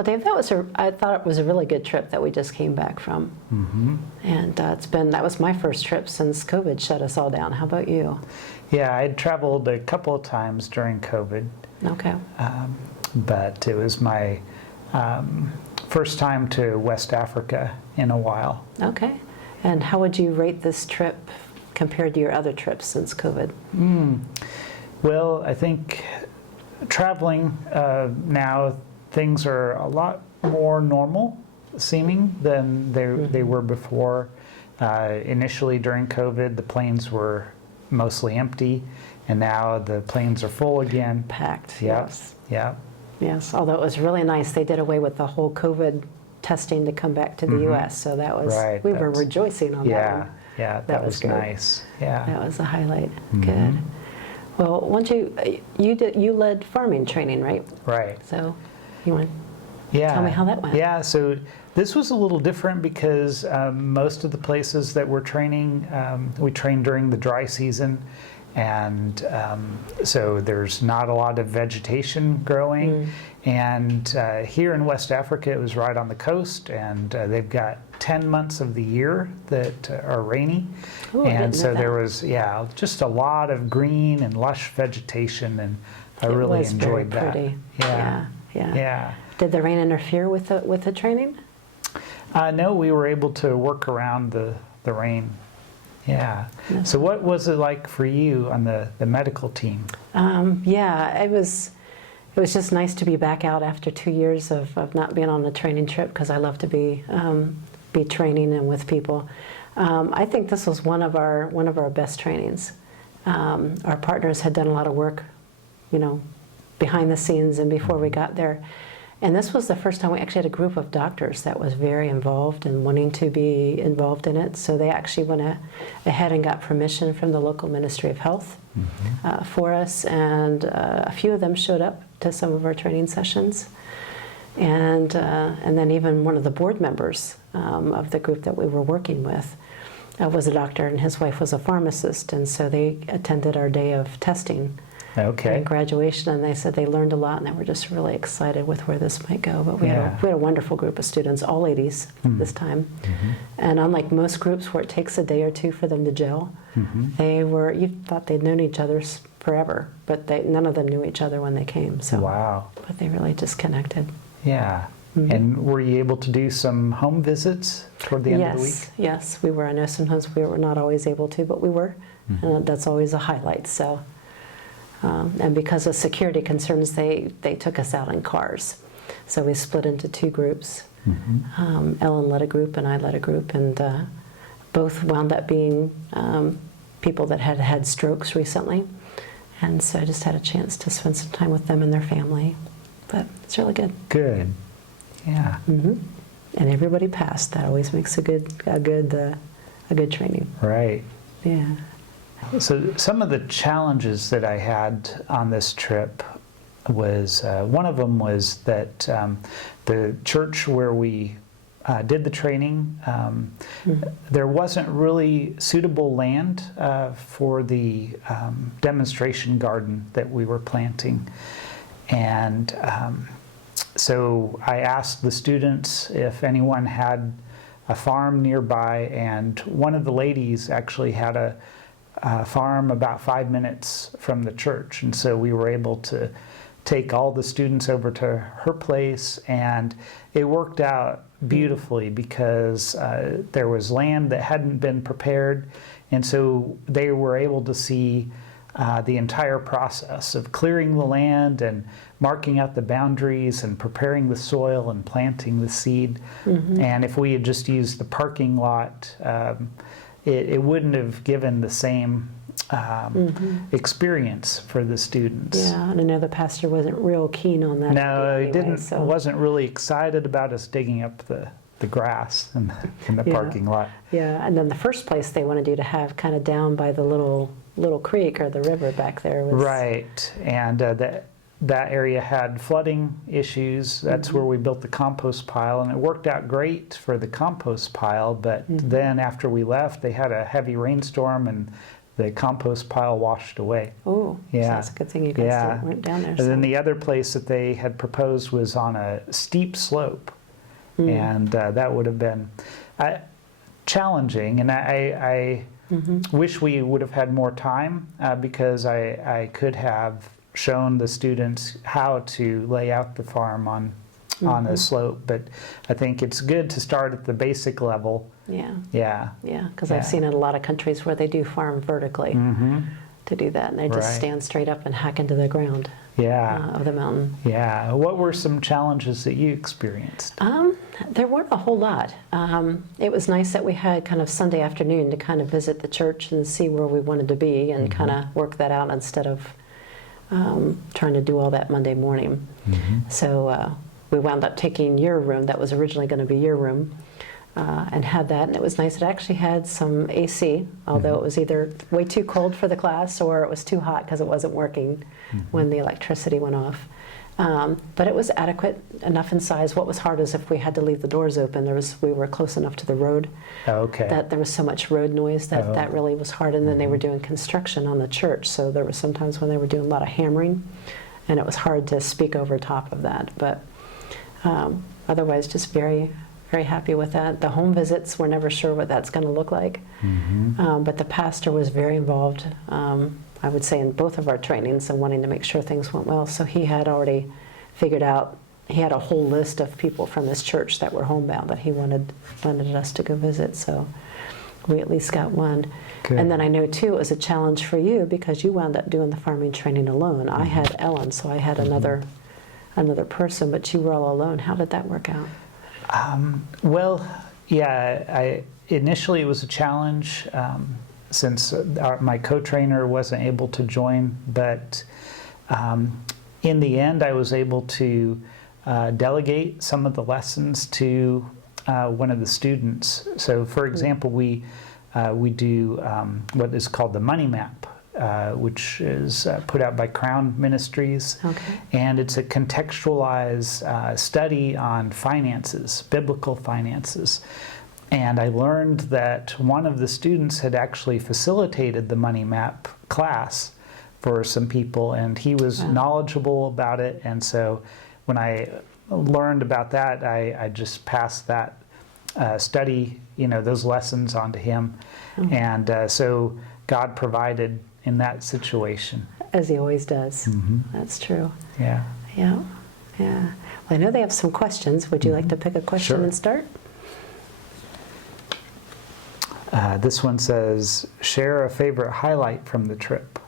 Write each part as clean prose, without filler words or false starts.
Well, Dave, I thought it was a really good trip that we just came back from. And that was my first trip since COVID shut us all down. How about you? Yeah, I'd traveled a couple of times during COVID. Okay. But it was my first time to West Africa in a while. Okay. And how would you rate this trip compared to your other trips since COVID? Well, I think traveling now, things are a lot more normal seeming than they were before. Initially during COVID, the planes were mostly empty, and now the planes are full again. Packed, Yep. yes. Yeah. Yes, although it was really nice. They did away with the whole COVID testing to come back to the U.S., so that was, Right, we were rejoicing on that one. Yeah, that was good. nice. Yeah. That was a highlight. Good. Well, once you led farming training, right? Right. So you want Yeah. tell me how that went? Yeah, so this was a little different because most of the places that we're training, we train during the dry season, and so there's not a lot of vegetation growing. And here in West Africa, it was right on the coast, and they've got 10 months of the year that are rainy. Ooh, I and didn't so know there that. was, just a lot of green and lush vegetation, and I It really was very enjoyed that. pretty. Yeah. Yeah. Did the rain interfere with the training? No, we were able to work around the rain. Yeah. No. So what was it like for you on the medical team? Yeah, it was just nice to be back out after 2 years of not being on a training trip, because I love to be training and with people. I think this was one of our best trainings. Our partners had done a lot of work, behind the scenes and before we got there. And this was the first time we actually had a group of doctors that was very involved and wanting to be involved in it. So they actually went ahead and got permission from the local Ministry of Health for us. And a few of them showed up to some of our training sessions. And then even one of the board members of the group that we were working with was a doctor, and his wife was a pharmacist. And so they attended our day of testing. Okay. And graduation, and they said they learned a lot, and they were just really excited with where this might go. But we had a wonderful group of students, all ladies this time. And unlike most groups where it takes a day or two for them to gel, you thought they'd known each other forever, but none of them knew each other when they came. So, Wow. But they really just connected. Yeah. And were you able to do some home visits toward the end of the week? Yes, we were. I know sometimes we were not always able to, but we were. And that's always a highlight. So. And because of security concerns, they took us out in cars. So we split into two groups. Ellen led a group and I led a group, and both wound up being people that had had strokes recently. And so I just had a chance to spend some time with them and their family. But it's really good. Good. Yeah. And everybody passed. That always makes a good training. Right. Yeah. So some of the challenges that I had on this trip was, one of them was that the church where we did the training, there wasn't really suitable land for the demonstration garden that we were planting. And so I asked the students if anyone had a farm nearby, and one of the ladies actually had a farm about 5 minutes from the church, and so we were able to take all the students over to her place, and it worked out beautifully because there was land that hadn't been prepared, and so they were able to see the entire process of clearing the land and marking out the boundaries and preparing the soil and planting the seed. And if we had just used the parking lot, it wouldn't have given the same experience for the students. Yeah, and I know the pastor wasn't real keen on that. No, he anyway, wasn't really excited about us digging up the grass in the parking lot. Yeah, and then the first place they wanted you to have kind of down by the little creek or the river back there was... Right, and that area had flooding issues. That's where we built the compost pile, and it worked out great for the compost pile, but then after we left, they had a heavy rainstorm, and the compost pile washed away. Oh, Yeah. so that's a good thing you guys Yeah. weren't down there. And then so. the other place that they had proposed was on a steep slope, and that would have been challenging. And I wish we would have had more time because I could have shown the students how to lay out the farm on a slope. But I think it's good to start at the basic level. Yeah. Yeah. Yeah, because Yeah. I've seen in a lot of countries where they do farm vertically to do that, and they just Right. stand straight up and hack into the ground Yeah. of the mountain. Yeah. What were some challenges that you experienced? There weren't a whole lot. It was nice that we had kind of Sunday afternoon to kind of visit the church and see where we wanted to be and kind of work that out instead of trying to do all that Monday morning. So we wound up taking your room that was originally going to be your room and had that. And it was nice. It actually had some AC, although it was either way too cold for the class or it was too hot because it wasn't working when the electricity went off. But it was adequate enough in size. What was hard is if we had to leave the doors open, we were close enough to the road Okay. that there was so much road noise that that really was hard. And then they were doing construction on the church, so there were some times when they were doing a lot of hammering, and it was hard to speak over top of that. But otherwise, just very, very happy with that. The home visits, we're never sure what that's going to look like, but the pastor was very involved. I would say in both of our trainings and wanting to make sure things went well. So he had already figured out, he had a whole list of people from this church that were homebound that he wanted us to go visit. So we at least got one. Good. And then I know too it was a challenge for you because you wound up doing the farming training alone. I had Ellen, so I had another person, but you were all alone. How did that work out? Well, yeah, initially it was a challenge since my co-trainer wasn't able to join, but in the end I was able to delegate some of the lessons to one of the students. So for example, we do what is called the Money Map, which is put out by Crown Ministries. Okay. And it's a contextualized study on finances, biblical finances. And I learned that one of the students had actually facilitated the Money Map class for some people, and he was knowledgeable about it. And so when I learned about that, I just passed that study, those lessons on to him. And so God provided in that situation. As he always does. That's true. Yeah. Yeah. Yeah. Well, I know they have some questions. Would you like to pick a question Sure. and start? This one says, share a favorite highlight from the trip.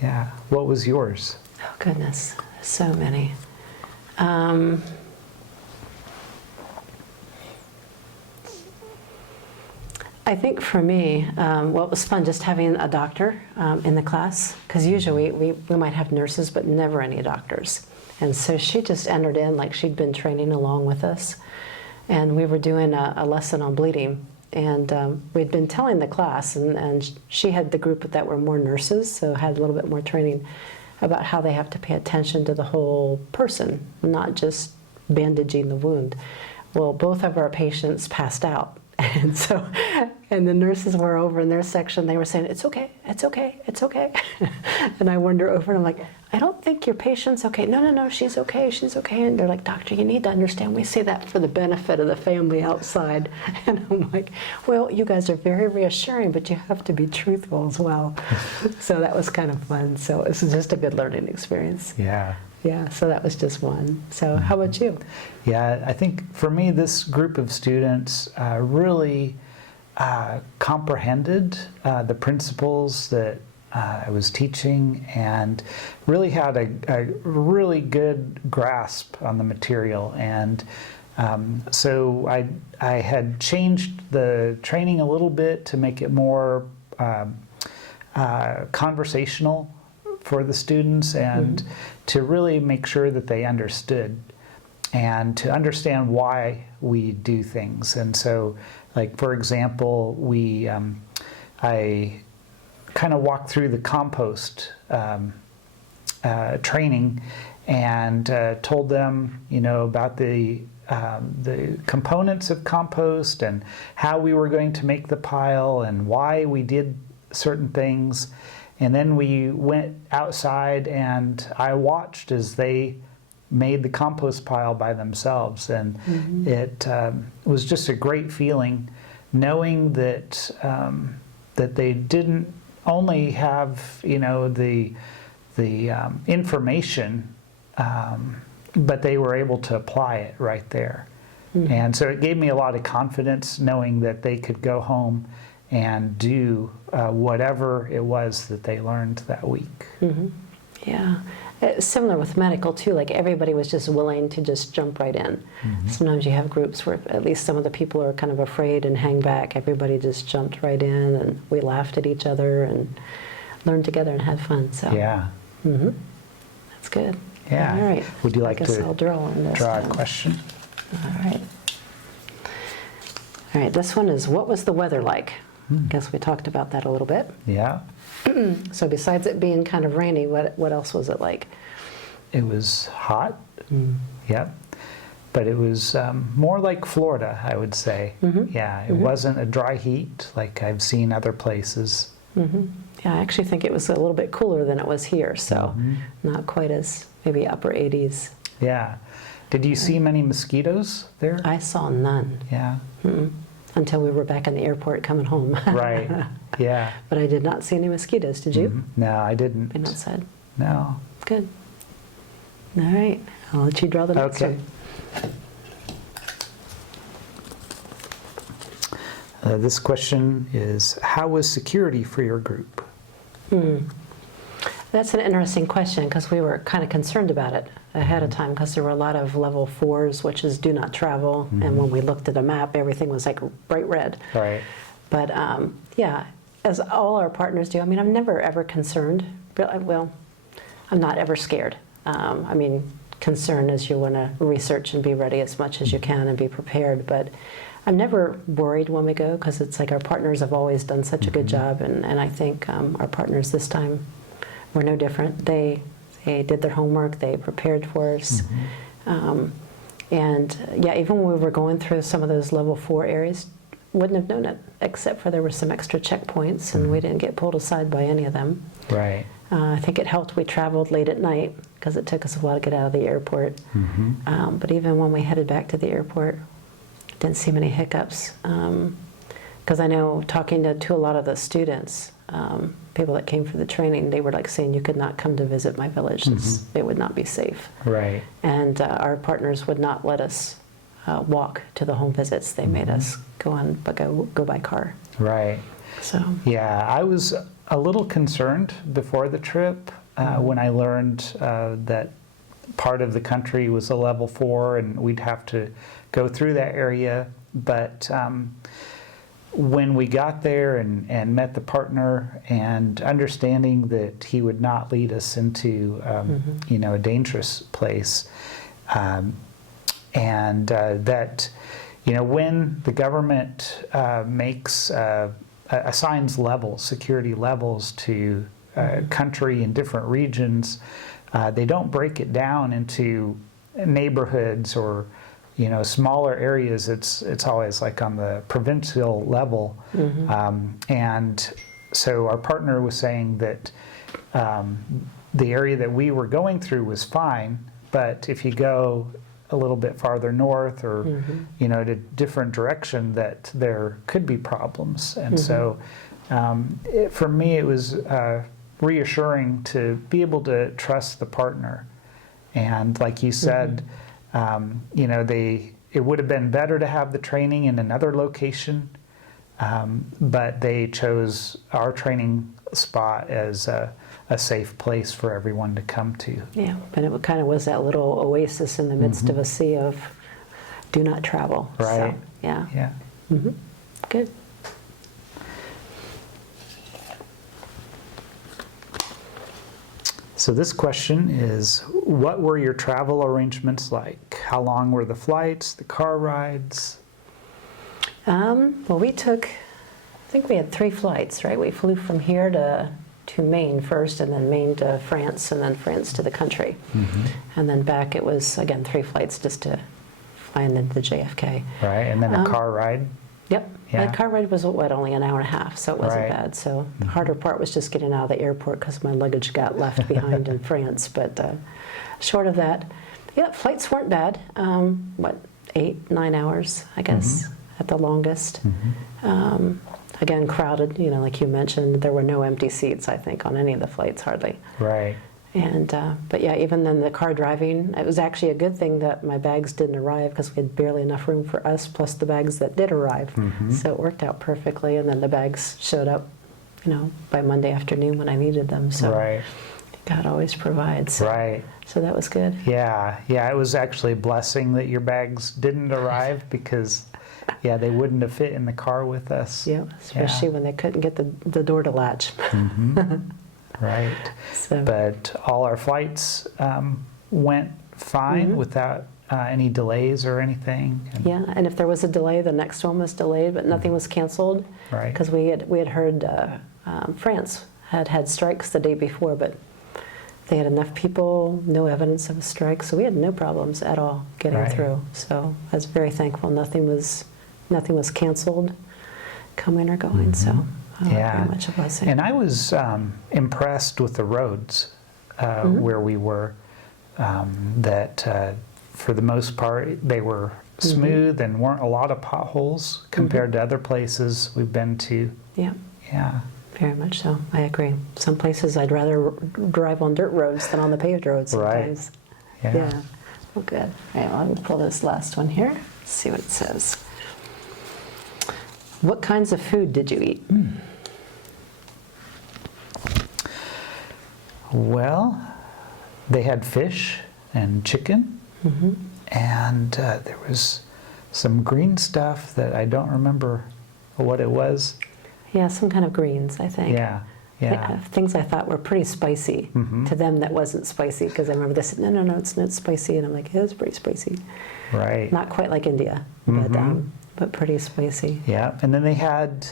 Yeah. What was yours? Oh, goodness. So many. I think for me, what was fun just having a doctor in the class, because usually we might have nurses, but never any doctors. And so she just entered in like she'd been training along with us. And we were doing a lesson on bleeding. And we'd been telling the class, and she had the group that were more nurses, so had a little bit more training about how they have to pay attention to the whole person, not just bandaging the wound. Well, both of our patients passed out. And the nurses were over in their section, they were saying, it's okay, it's okay, it's okay. And I wander over and I'm like, I don't think your patient's okay. No, she's okay, she's okay. And they're like, doctor, you need to understand, we say that for the benefit of the family outside. And I'm like, well, you guys are very reassuring, but you have to be truthful as well. So that was kind of fun. So it was just a good learning experience. Yeah. Yeah, so that was just one. So how about you? Yeah, I think for me, this group of students really comprehended the principles that I was teaching and really had a really good grasp on the material. And so I had changed the training a little bit to make it more conversational for the students and to really make sure that they understood and to understand why we do things. And so, like, for example, I kind of walked through the compost training and told them, about the components of compost and how we were going to make the pile and why we did certain things. And then we went outside and I watched as they made the compost pile by themselves. And it was just a great feeling knowing that, that they didn't only have, the information, but they were able to apply it right there. And so it gave me a lot of confidence knowing that they could go home and do whatever it was that they learned that week. Yeah. It's similar with medical too, like everybody was just willing to just jump right in. Sometimes you have groups where at least some of the people are kind of afraid and hang back. Everybody just jumped right in, and we laughed at each other and learned together and had fun. So Yeah. That's good. Yeah. All right. Would you like I guess to I'll draw on this draw a then. question? All right. All right, this one is, what was the weather like? Guess we talked about that a little bit. Yeah. So besides it being kind of rainy, what else was it like? It was hot. Yep. But it was more like Florida, I would say. Yeah, it wasn't a dry heat like I've seen other places. Yeah, I actually think it was a little bit cooler than it was here, so not quite as maybe upper 80s. Yeah. Did you see many mosquitoes there? I saw none Yeah. until we were back in the airport coming home. Right. Yeah. But I did not see any mosquitoes. Did you? No, I didn't. Been outside. No. Good. All right. I'll let you draw the next Okay. one. This question is, how was security for your group? That's an interesting question because we were kind of concerned about it ahead of time because there were a lot of level 4s, which is do not travel. And when we looked at a map, everything was like bright red. Right. But yeah, as all our partners do, I mean, I'm never ever concerned. Well, I'm not ever scared. I mean, concern is you want to research and be ready as much as you can and be prepared. But I'm never worried when we go because it's like our partners have always done such a good job. And I think our partners this time were no different. They did their homework. They prepared for us. And yeah, even when we were going through some of those level 4 areas, wouldn't have known it, except for there were some extra checkpoints, and we didn't get pulled aside by any of them. Right. I think it helped we traveled late at night because it took us a while to get out of the airport. But even when we headed back to the airport, didn't see many hiccups. Because I know talking to a lot of the students, people that came for the training, they were like saying you could not come to visit my village. It would not be safe. Right. And our partners would not let us walk to the home visits. They made us go by car. Right. So Yeah, I was a little concerned before the trip when I learned that part of the country was a level 4 and we'd have to go through that area. But when we got there and met the partner and understanding that he would not lead us into a dangerous place, and that when the government assigns levels, security levels to country in different regions, they don't break it down into neighborhoods or smaller areas. It's always like on the provincial level. And so our partner was saying that the area that we were going through was fine, but if you go a little bit farther north or a different direction, that there could be problems. And so for me it was reassuring to be able to trust the partner. And like you said, it would have been better to have the training in another location, but they chose our training spot as a safe place for everyone to come to. yeah, but it kind of was that little oasis in the midst of a sea of do not travel. Right. So, yeah. Yeah. Good. So this question is, what were your travel arrangements like? How long were the flights, the car rides? Well, I think we had 3 flights, right? We flew from here to Maine first, and then Maine to France, and then France to the country. And then back it was, again, 3 flights just to fly into the JFK. Right, and then a car ride? Yep. Yeah. My car ride was, what, only an hour and a half, so it wasn't Right. bad. So the harder part was just getting out of the airport because my luggage got left behind in France. But short of that, yeah, flights weren't bad. 8, 9 hours, I guess, at the longest. Again, crowded, like you mentioned. There were no empty seats, I think, on any of the flights, hardly. Right. And but yeah, even then the car driving, it was actually a good thing that my bags didn't arrive because we had barely enough room for us plus the bags that did arrive. So it worked out perfectly, and then the bags showed up, by Monday afternoon when I needed them. So Right. God always provides. Right. So that was good. Yeah. It was actually a blessing that your bags didn't arrive because, they wouldn't have fit in the car with us. Yeah, especially when they couldn't get the door to latch. Right. So But all our flights went fine without any delays or anything. yeah, and if there was a delay, the next one was delayed, but nothing was canceled. Right. Because we had heard France had strikes the day before, but they had enough people, no evidence of a strike, so we had no problems at all getting Right. through. So I was very thankful. Nothing was canceled, coming or going. So very much a blessing. And I was impressed with the roads where we were, that for the most part they were smooth and weren't a lot of potholes compared to other places we've been to. Yeah. Yeah. Very much so. I agree. Some places I'd rather drive on dirt roads than on the paved roads sometimes. Right. Yeah. Well, good. All right, well, I'm going to pull this last one here. See what it says. What kinds of food did you eat? Well, they had fish and chicken, and there was some green stuff that I don't remember what it was. Yeah, some kind of greens, I think. Yeah. Things I thought were pretty spicy. To them, that wasn't spicy because I remember they said, no, it's not spicy. And I'm like, it is pretty spicy. Right. Not quite like India, but pretty spicy. Yeah, and then they had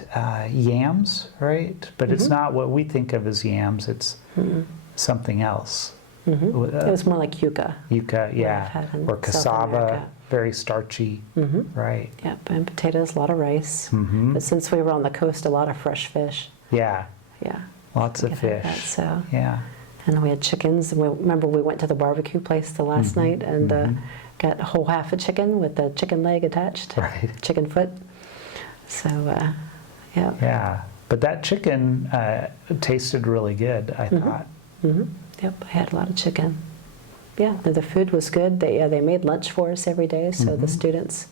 yams, right? But it's not what we think of as yams. It's something else. It was more like yuca. Yuca, yeah, had in or South cassava, America. very starchy, right? Yep, and potatoes, a lot of rice. But since we were on the coast, a lot of fresh fish. Yeah, Yeah. lots of we could have fish. that, so. Yeah, And we had chickens. Remember we went to the barbecue place the last night and got a whole half a chicken with the chicken leg attached, right. chicken foot. So, yeah. Yeah, but that chicken tasted really good, I thought. Yep, I had a lot of chicken. Yeah, the food was good. They made lunch for us every day, so the students,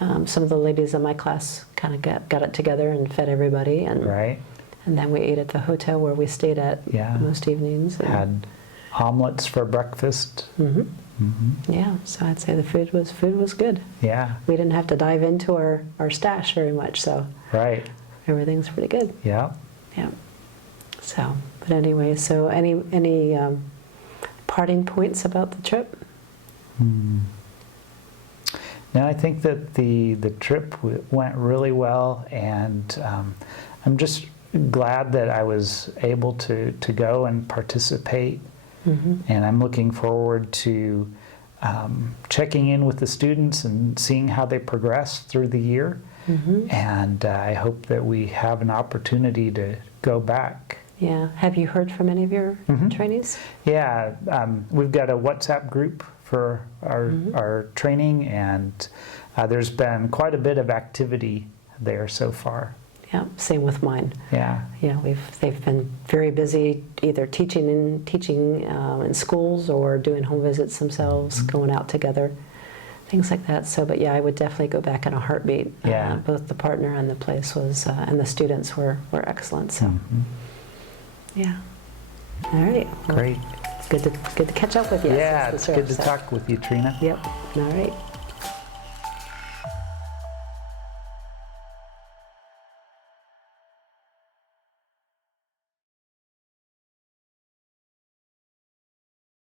some of the ladies in my class kind of got it together and fed everybody. And, Right. and then we ate at the hotel where we stayed at most evenings. And, Had omelets for breakfast. yeah, so I'd say the food was good. Yeah, We didn't have to dive into our stash very much, so right. everything's pretty good. Yeah. Yeah. So, but anyway, so any parting points about the trip? No, I think that the trip went really well, and I'm just glad that I was able to go and participate. And I'm looking forward to checking in with the students and seeing how they progress through the year. And I hope that we have an opportunity to go back. Yeah. Have you heard from any of your trainees? Yeah, we've got a WhatsApp group for our training, and there's been quite a bit of activity there so far. Yeah. Same with mine. Yeah, Yeah, they've been very busy either teaching in schools or doing home visits themselves, going out together, things like that. So, but yeah, I would definitely go back in a heartbeat. Yeah. Both the partner and the place was, and the students were excellent. So, yeah. All right. Well, great. Good to catch up with you. Yeah, since it's the good to trip, so. talk with you, Trina. Yep. All right.